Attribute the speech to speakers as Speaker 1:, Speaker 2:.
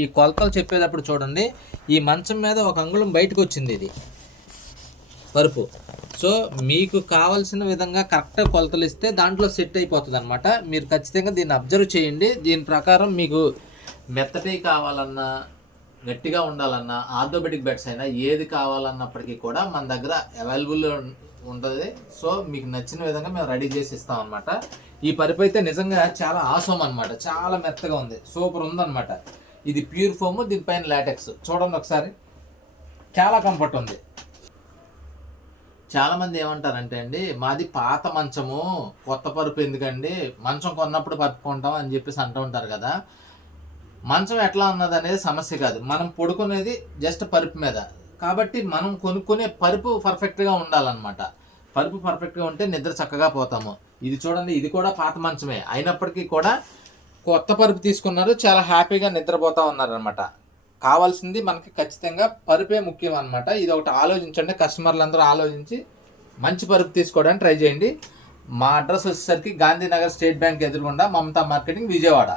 Speaker 1: ఈ కొలతలు చెప్పేటప్పుడు చూడండి ఈ మంచం మీద ఒక అంగుళం బయటకు వచ్చింది ఇది. పరుపు. సో మీకు కావాల్సిన విధంగా కరెక్ట్ కొలతలు ఇస్తే దాంట్లో సెట్ అయిపోతుంది అనమాట మీరు ఖచ్చితంగా దీన్ని అబ్జర్వ్ చేయండి. దీని ప్రకారం మీకు మెత్తటి కావాలన్నా గట్టిగా ఉండాలన్నా ఆర్థోపెటిక్ బెడ్స్ అయినా ఏది కావాలన్నప్పటికీ కూడా మన దగ్గర అవైలబుల్ ఉంటుంది. సో మీకు నచ్చిన విధంగా మేము రెడీ చేసి ఇస్తాం అనమాట ఈ పరుపు అయితే నిజంగా చాలా ఆసం అనమాట చాలా మెత్తగా ఉంది. సూపర్ ఉందన్నమాట. ఇది ప్యూర్ ఫోమ్ దీనిపైన లాటెక్స్ చూడండి ఒకసారి. చాలా కంఫర్ట్ ఉంది. చాలామంది ఏమంటారంటే అండి మాది పాత మంచము కొత్త పరుపు ఎందుకండి? మంచం కొన్నప్పుడు పరుపుకుంటాం అని చెప్పేసి అంటూ ఉంటారు కదా. మంచం ఎట్లా ఉన్నది అనేది సమస్య కాదు. మనం పడుకునేది జస్ట్ పరుపు మీద. కాబట్టి మనం కొనుక్కునే పరుపు పర్ఫెక్ట్గా ఉండాలన్నమాట. పరుపు పర్ఫెక్ట్గా ఉంటే నిద్ర చక్కగా పోతాము. ఇది చూడండి ఇది కూడా పాత మంచమే. అయినప్పటికీ కూడా కొత్త పరుపు తీసుకున్నారు చాలా హ్యాపీగా నిద్రపోతా ఉన్నారనమాట కావాల్సింది మనకి ఖచ్చితంగా పరుపే ముఖ్యం అనమాట ఇది ఒకటి ఆలోచించండి కస్టమర్లు అందరూ ఆలోచించి మంచి పరుపు తీసుకోవడానికి ట్రై చేయండి. మా అడ్రస్ వచ్చేసరికి గాంధీనగర్ స్టేట్ బ్యాంక్ ఎదురుగుండా మమతా మార్కెటింగ్ విజయవాడ.